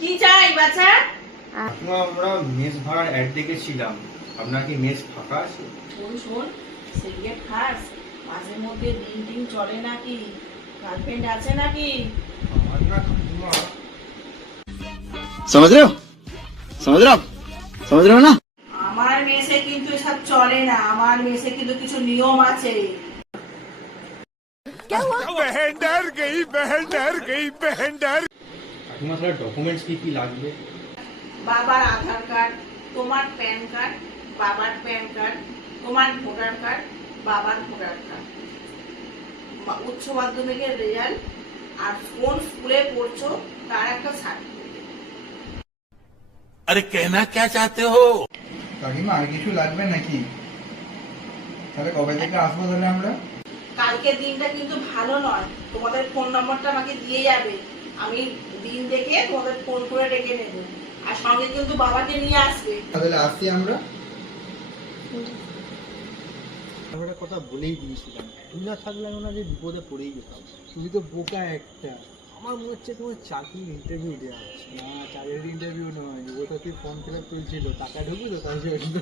কি চাই বাচ্চা? আমরা মেস ভাড়ার অ্যাড দেখেছিলাম, আপনার কি মেস ফাঁকা আছে? শোন সিগারেট খাস, মাঝে মধ্যে দিন চলে নাকি? গার্লফ্রেন্ড আছে নাকি? আমার না কাকিমা। समझ रहे हो समझ रहे हो ना? আমার মেসে কিন্তু এসব চলে না, আমার মেসে কিন্তু কিছু নিয়ম আছে। কাকিমা তাহলে ডকুমেন্টস কি কি লাগবে? বাবার আধার কার্ড, তোমার প্যান কার্ড, বাবার প্যান কার্ড, তোমার ভোটার কার্ড, বাবার ভোটার কার্ড, উচ্চ মাধ্যমিকের রেজাল্ট, আর কোন স্কুলে পড়ছো তার একটা সার্টিফিকেট। अरे कहना क्या चाहते हो? কাকিমা আর কিছু লাগবে নাকি? তাহলে কবে থেকে আসবো তাহলে আমরা? কালকের দিনটা কিন্তু ভালো নয়, তোমাদের ফোন নম্বরটা আমাকে দিয়ে যাবে, আমি দিন দেখে তোমাদের ফোন করে ডেকে নেব, আর সঙ্গে কিন্তু বাবাকে নিয়ে আসবে। তাহলে আসছি আমরা। একটা কথা বলেই দিয়েছিলাম, তুমি না থাকলে আমি না যে বিপদে পড়েই যেতাম। তুমি তো বোকা একটা। আমার মনে হচ্ছে তোমার চাকরির ইন্টারভিউ দেওয়া হচ্ছে। না, চাকরির ইন্টারভিউ নয়, ওটা তুই ফর্ম ফিল আপ করেছিল, টাকা ঢুকবে তো তাই জন্য।